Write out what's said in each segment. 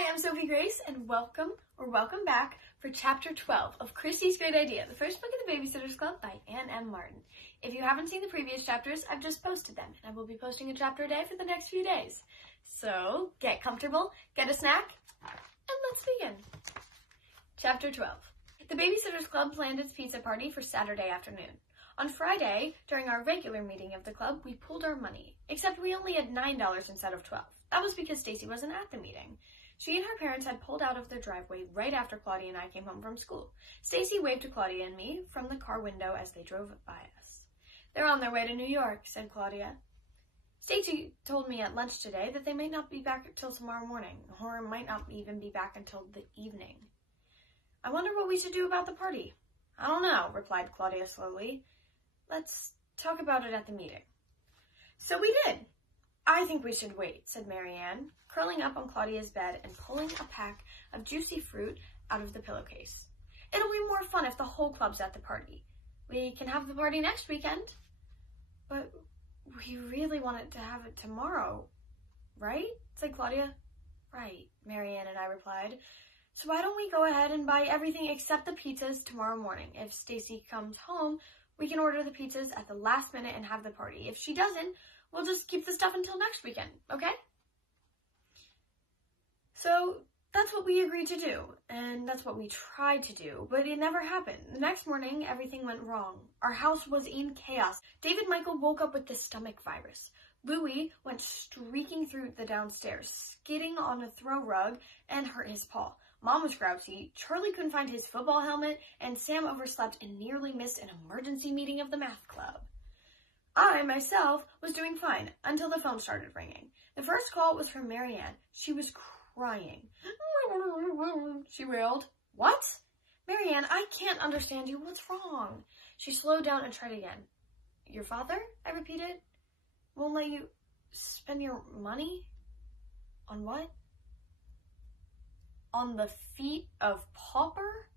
Hi, I'm Sophie Grace, and welcome back for Chapter 12 of Kristy's Great Idea, the first book of the Babysitter's Club by Anne M. Martin. If you haven't seen the previous chapters, I've just posted them, and I will be posting a chapter a day for the next few days. So, get comfortable, get a snack, and let's begin. Chapter 12. The Babysitter's Club planned its pizza party for Saturday afternoon. On Friday, during our regular meeting of the club, we pooled our money, except we only had $9 instead of $12. That was because Stacy wasn't at the meeting. She and her parents had pulled out of their driveway right after Claudia and I came home from school. Stacy waved to Claudia and me from the car window as they drove by us. "They're on their way to New York," said Claudia. Stacy told me at lunch today that they might not be back until tomorrow morning, or might not even be back until the evening. "I wonder what we should do about the party." "I don't know," replied Claudia slowly. "Let's talk about it at the meeting." So we did. "I think we should wait," said Marianne, curling up on Claudia's bed and pulling a pack of juicy fruit out of the pillowcase. "It'll be more fun if the whole club's at the party. We can have the party next weekend." "But we really wanted to have it tomorrow, right?" said Claudia. "Right," Marianne and I replied. "So why don't we go ahead and buy everything except the pizzas tomorrow morning? If Stacy comes home, we can order the pizzas at the last minute and have the party. If she doesn't, we'll just keep the stuff until next weekend, okay?" So that's what we agreed to do, and that's what we tried to do, but it never happened. The next morning, everything went wrong. Our house was in chaos. David Michael woke up with the stomach virus. Louis went streaking through the downstairs, skidding on a throw rug, and hurt his paw. Mom was grouchy, Charlie couldn't find his football helmet, and Sam overslept and nearly missed an emergency meeting of the math club. I, myself, was doing fine until the phone started ringing. The first call was from Marianne. She was crying. She wailed. "What?" "Marianne, I can't understand you. What's wrong?" She slowed down and tried again. "Your father?" I repeated. "Won't let you spend your money?" "On what?" "On the feet of Pauper?"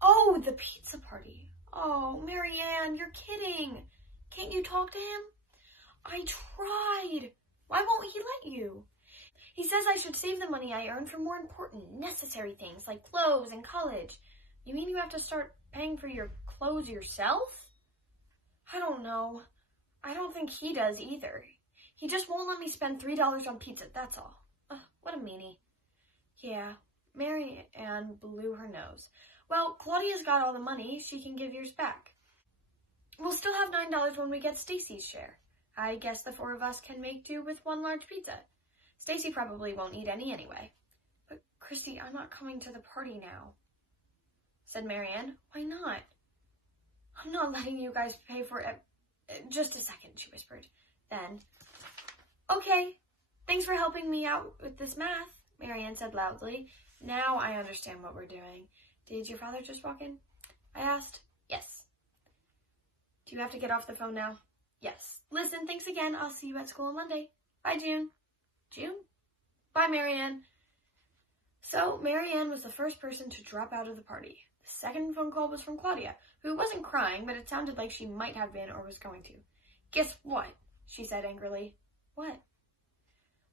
"Oh, the pizza party." "Oh, Marianne, you're kidding. Can't you talk to him?" "I tried. Why won't he let you?" "He says I should save the money I earn for more important, necessary things like clothes and college." "You mean you have to start paying for your clothes yourself?" "I don't know. I don't think he does either. He just won't let me spend $3 on pizza, that's all." What a meanie. Yeah, Mary Ann blew her nose. "Well, Claudia's got all the money. She can give yours back. We'll still have $9 when we get Stacy's share. I guess the four of us can make do with one large pizza. Stacy probably won't eat any anyway." "But Kristy, I'm not coming to the party now," said Marianne. "Why not?" "I'm not letting you guys pay for it." "Just a second," she whispered. Then, "Okay, thanks for helping me out with this math," Marianne said loudly. "Now I understand what we're doing. Did your father just walk in?" I asked. "Yes." "Do you have to get off the phone now?" "Yes." "Listen, thanks again. I'll see you at school on Monday. Bye, June." "June?" "Bye, Marianne." So Marianne was the first person to drop out of the party. The second phone call was from Claudia, who wasn't crying, but it sounded like she might have been or was going to. "Guess what?" she said angrily. "What?"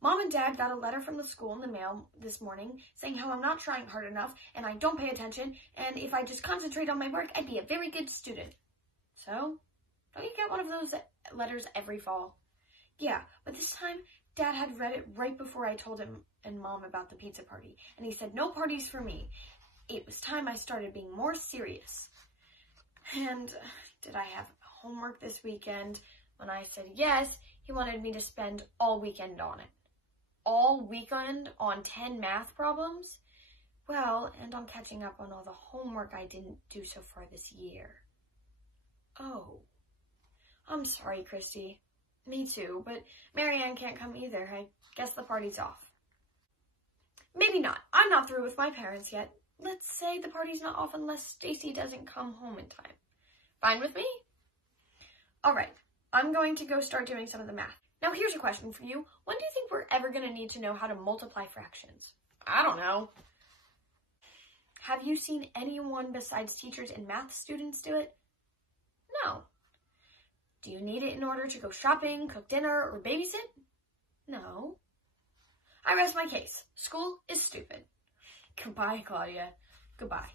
"Mom and Dad got a letter from the school in the mail this morning saying how I'm not trying hard enough and I don't pay attention, and if I just concentrate on my work, I'd be a very good student." "So? Don't you get one of those letters every fall?" "Yeah, but this time Dad had read it right before I told him and Mom about the pizza party, and he said no parties for me. It was time I started being more serious. And did I have homework this weekend? When I said yes, he wanted me to spend all weekend on it. All weekend on 10 math problems? Well, and on catching up on all the homework I didn't do so far this year." "Oh, I'm sorry, Kristy." "Me too, but Marianne can't come either. I guess the party's off." "Maybe not. I'm not through with my parents yet. Let's say the party's not off unless Stacy doesn't come home in time." "Fine with me." "All right, I'm going to go start doing some of the math. Now here's a question for you. When do you think we're ever going to need to know how to multiply fractions?" "I don't know." "Have you seen anyone besides teachers and math students do it?" "No." "Do you need it in order to go shopping, cook dinner, or babysit?" "No." I rest my case. School is stupid. Goodbye, Claudia. Goodbye.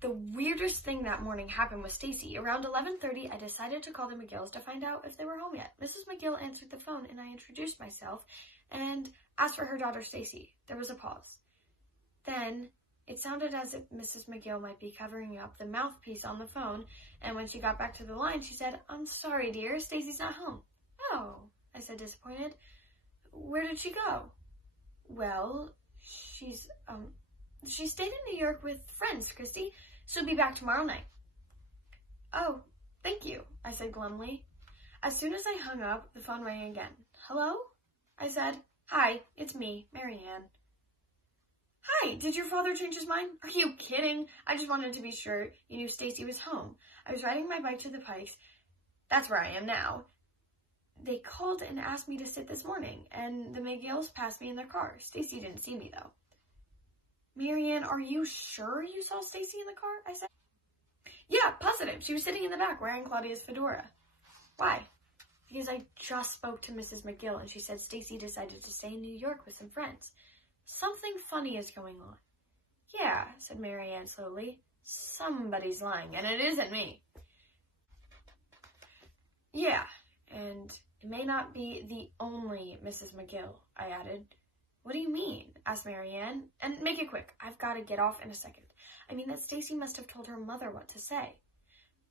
The weirdest thing that morning happened with Stacy. Around 11:30, I decided to call the McGills to find out if they were home yet. Mrs. McGill answered the phone, and I introduced myself and asked for her daughter, Stacy. There was a pause. Then it sounded as if Mrs. McGill might be covering up the mouthpiece on the phone, and when she got back to the line, she said, "I'm sorry, dear, Stacy's not home." "Oh," I said, disappointed. "Where did she go?" "Well, she stayed in New York with friends, Kristy. She'll be back tomorrow night." "Oh, thank you," I said glumly. As soon as I hung up, the phone rang again. "Hello?" I said. "Hi, it's me, Marianne." "Hi, did your father change his mind?" "Are you kidding? I just wanted to be sure you knew Stacy was home. I was riding my bike to the Pikes. That's where I am now. They called and asked me to sit this morning, and the McGills passed me in their car. Stacy didn't see me, though." "Marianne, are you sure you saw Stacy in the car?" I said. "Yeah, positive. She was sitting in the back wearing Claudia's fedora." "Why?" "Because I just spoke to Mrs. McGill, and she said Stacy decided to stay in New York with some friends. Something funny is going on." "Yeah," said Marianne slowly. "Somebody's lying, and it isn't me." "Yeah, and it may not be the only Mrs. McGill," I added. "What do you mean?" asked Marianne. "And make it quick. I've got to get off in a second. I mean that Stacy must have told her mother what to say.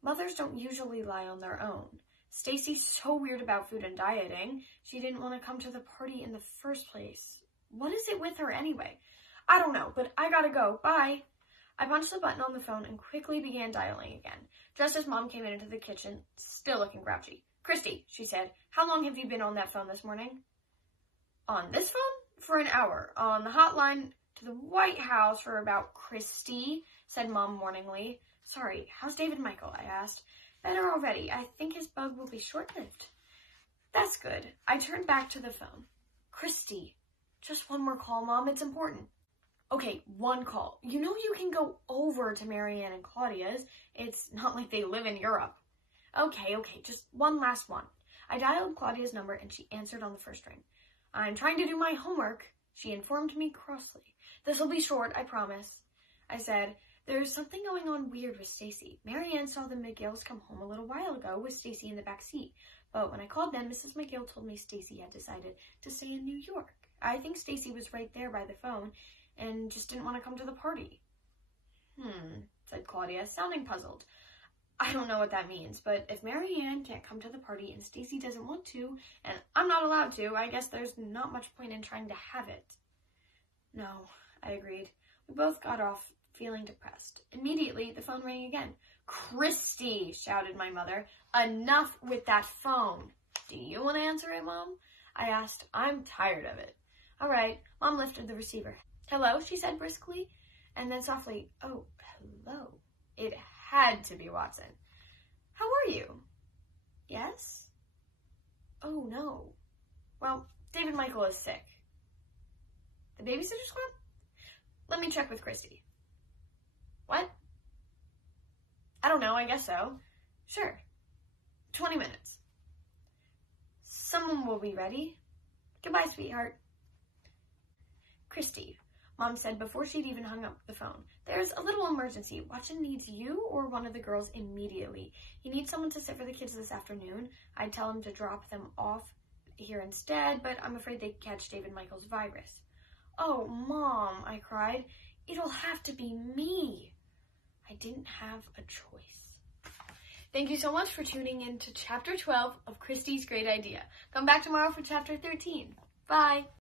Mothers don't usually lie on their own. Stacy's so weird about food and dieting. She didn't want to come to the party in the first place. What is it with her anyway? I don't know, but I gotta go. Bye." I punched the button on the phone and quickly began dialing again, just as Mom came into the kitchen, still looking grouchy. "Kristy," she said, "how long have you been on that phone this morning?" "On this phone? For an hour. On the hotline to the White House for about..." "Kristy," said Mom warningly. "Sorry, how's David Michael?" I asked. "Better already. I think his bug will be short-lived." "That's good." I turned back to the phone. "Kristy, just one more call, Mom. It's important." "Okay, one call. You know you can go over to Marianne and Claudia's. It's not like they live in Europe." Okay, just one last one." I dialed Claudia's number and she answered on the first ring. "I'm trying to do my homework," she informed me crossly. "This'll be short, I promise." I said, "There's something going on weird with Stacy. Marianne saw the McGills come home a little while ago with Stacy in the back seat. But when I called them, Mrs. McGill told me Stacy had decided to stay in New York. I think Stacy was right there by the phone and just didn't want to come to the party." Said Claudia, sounding puzzled. "I don't know what that means, but if Marianne can't come to the party and Stacy doesn't want to, and I'm not allowed to, I guess there's not much point in trying to have it." "No," I agreed. We both got off feeling depressed. Immediately, the phone rang again. "Kristy," shouted my mother, "enough with that phone." "Do you want to answer it, Mom?" I asked. "I'm tired of it." "All right." Mom lifted the receiver. "Hello," she said briskly, and then softly, "Oh, hello." It had to be Watson. "How are you?" "Yes." "Oh, no." "Well, David Michael is sick." "The Babysitter's Club?" "Let me check with Kristy." "What?" "I don't know, I guess so." "Sure. 20 minutes. Someone will be ready. Goodbye, sweetheart." "Kristy," Mom said before she'd even hung up the phone, "there's a little emergency. Watson needs you or one of the girls immediately. He needs someone to sit for the kids this afternoon. I'd tell him to drop them off here instead, but I'm afraid they'd catch David Michael's virus." "Oh, Mom," I cried. "It'll have to be me." I didn't have a choice. Thank you so much for tuning in to Chapter 12 of Kristy's Great Idea. Come back tomorrow for Chapter 13. Bye.